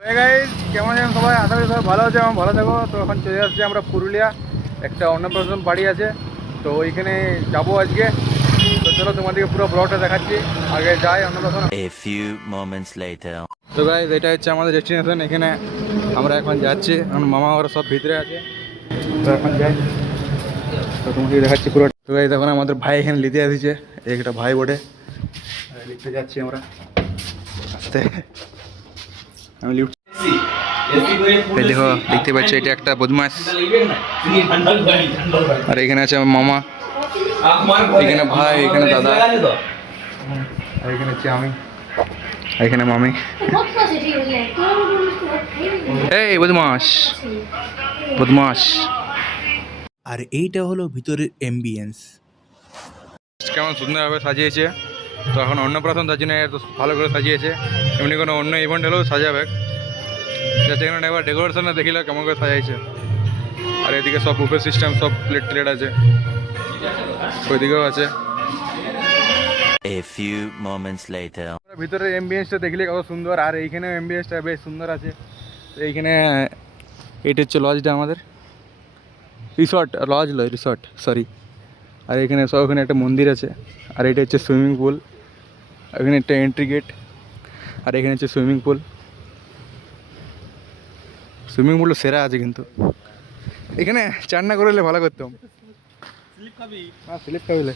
Guys কেমন আছেন সবাই? আশা করি সবাই ভালো আছে এবং ভালো থাকো। তো এখন চলে আসছি আমরা পুরুলিয়া, একটা অন্নপ্রাশন বাড়ি আছে, তো ওইখানে যাবো আজকে। তো চলো তোমাদেরকে পুরো ব্লগটা দেখাচ্ছি, আগে যাই অন্নপ্রাশন। A few moments later. তো গাইস এটা হচ্ছে আমাদের ডেস্টিনেশন, এখানে আমরা এখন যাচ্ছি। এখন মামা ওরা সব ভিতরে আছে, তো এখন যাই, তো তোমাকে দেখাচ্ছি পুরো। তো গাইস এখন আমাদের ভাই এখানে নিতে আসছে, একটা ভাই বটে, লিখতে যাচ্ছি আমরা আস্তে। আমি লিফট এই দেখো, দেখতে পাচ্ছ এটা একটা বদমাস, আর এখানে আছে আমার মামা, এখানে ভাই, এখানে দাদা, আর এখানে হচ্ছে আমি, আর এখানে মামি। এই বদমাস বদমাস। আর এইটা হলো ভিতরের এমবিয়েন্স। কেমন সুন্দরভাবে সাজিয়েছে। তো এখন অন্নপ্রাশন, তার জন্য এত ভালো করে সাজিয়েছে। এমনি কোনো অন্য ইভেন্ট হলেও সাজাবে, সেখানে একবার ডেকোরেশনে দেখিল কেমন করে সাজাইছে। আর এদিকে সব বুফে সিস্টেম, সব প্লেট প্লেট আছে, ওইদিকেও আছে। A few moments later. ভিতরে এমবিয়েন্সটা দেখলে কত সুন্দর, আর এইখানে এমবিয়েন্সটা বেশ সুন্দর আছে। তো এইখানে এটা হচ্ছে লজটা আমাদের, রিসর্ট, লজ লয় রিসর্ট, সরি। আর এখানে সব, ওখানে একটা মন্দির আছে, আর এটা হচ্ছে সুইমিং পুল, এখানে একটা এন্ট্রি গেট, আর এখানে হচ্ছে সুইমিং পুল। সুইমিং পুলটা সেরা আছে, কিন্তু এখানে চান না করলে ভালো করতাম। হ্যাঁ, স্লিপ খাবিলে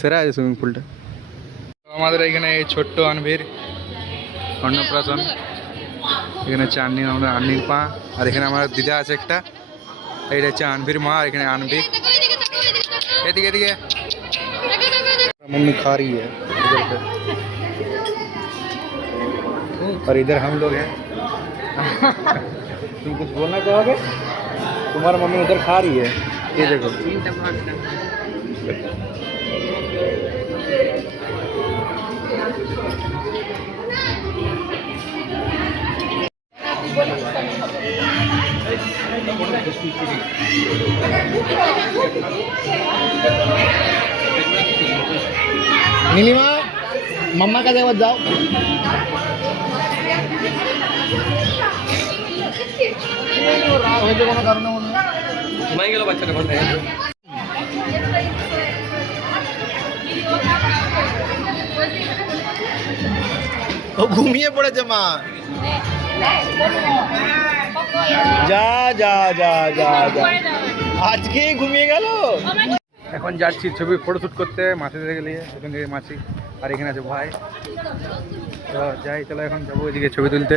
সেরা আছে সুইমিং পুলটা। আমাদের এখানে এই ছোট্ট আনভির অন্নপ্রাশন, এখানে হচ্ছে আন্নি, আমাদের আন্নির পা, আর এখানে আমার দিদা আছে একটা, এইটা হচ্ছে আনভির মা, আর এখানে আনভি। এদিকে এদিকে मम्मी खा रही है इधर पे, और इधर हम लोग हैं। तुम कुछ बोलना चाहोगे? तुम्हारा मम्मी उधर खा रही है, ये देखो। নীলিমা, মাম্মার কাছে একবার যাও। হয়তো কোনো কারণে মনে ঘুমাই গেল বাচ্চাটা, কোথায় ও ঘুমিয়ে পড়েছে মা। যা যা যা যা যা, আজকে ঘুমিয়ে গেল। এখন যাচ্ছি ছবি ফটোশ্যুট করতে মাসি থেকে নিয়ে, এখান থেকে মাসি, আর এখানে আছে ভাই। তো যাই, চলো এখন যাবো ওইদিকে ছবি তুলতে।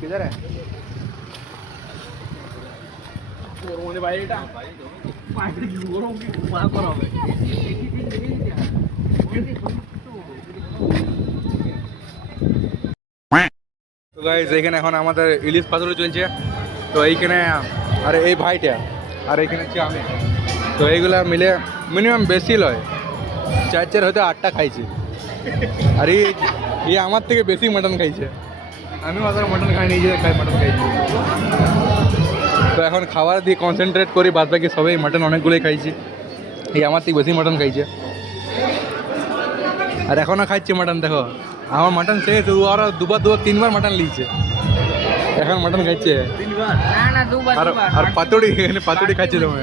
কিধার তো গাইস, এখানে এখন আমাদের ইলিশ পাথর চলছে। তো এইখানে, আর এই ভাইটা, আর এইখানে হচ্ছে আমি। তো এইগুলা মিলে মিনিমাম বেশি লয়, 4 হয়তো 8টা খাইছি। আর এই আমার থেকে বেশি মাটন খাইছে। আমিও অত মাটন খাই, নিজে খাই মাটন খাইছি। তো এখন খাবার দিয়ে কনসেন্ট্রেট করি, বাদ বাকি সবাই মাটন অনেকগুলোই খাইছি। এই আমার থেকে বেশি মাটন খাইছে, আর এখনও খাইছে মাটন। দেখো আমার মাটন শেষ, ও আরো দুবার 3বার মাটন লিয়েছে, এখন মাটন খাইছে। আর পাতুড়ি, এখানে পাতুড়ি খাইছে তোমার।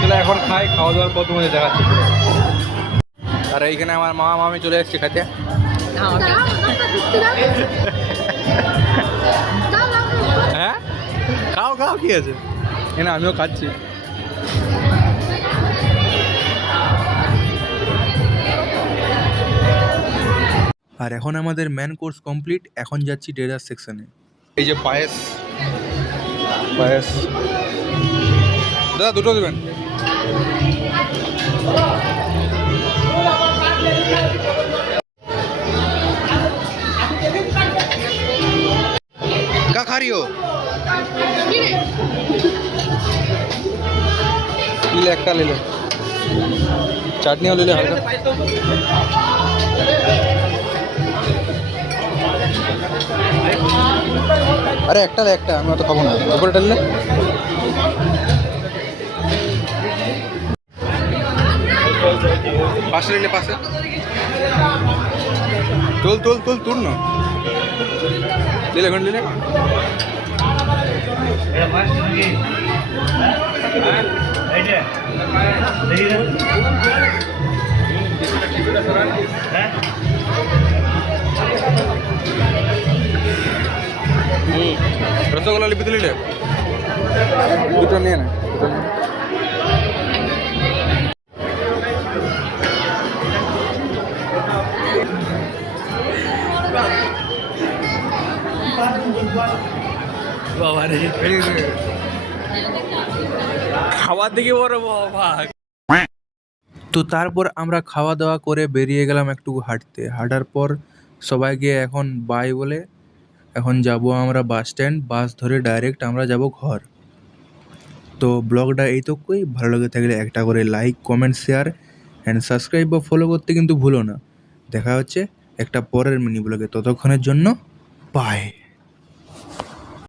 চলো এখন খাই, খাওয়া দাওয়ার পর তোমাদের দেখাচ্ছি। আর এইখানে আমার মামা মামি চলে এসছে খাইতে। হ্যাঁ খাও খাও, কি আছে, এখানে আমিও খাচ্ছি। আর এখন আমাদের ম্যান কোর্স কমপ্লিট, এখন যাচ্ছি ডেজার্ট সেকশনে। এই যে পায়েস, পায়েস দাদা দুটো দেবেন। কা खा रही हो? ले একটা ले ले, চাটনিও ले ले হালকা। আরে একটা লে, একটা, আমি অত খাবো না, উপরে ঢাললে। পাশে নিলে পাশে তুল না দিলে ঘন্টা দিলে রসগোল্লা লিপি দিলি দুটো নিয়ে না খাবার দিকে বড় ভাগ। তো তারপর আমরা খাওয়া দাওয়া করে বেরিয়ে গেলাম একটু হাঁটার পর সবাইকে এখন বাই বলে এখন যাব আমরা বাস স্ট্যান্ড, বাস ধরে ডাইরেক্ট আমরা যাব ঘর। তো ব্লগটা এইটুকুই, ভালো লাগে থাকলে একটা করে like comment share and subscribe বা ফলো করতে কিন্তু ভুলো না। দেখা হচ্ছে একটা পরের মিনি ব্লগে, ততক্ষণের জন্য বাই।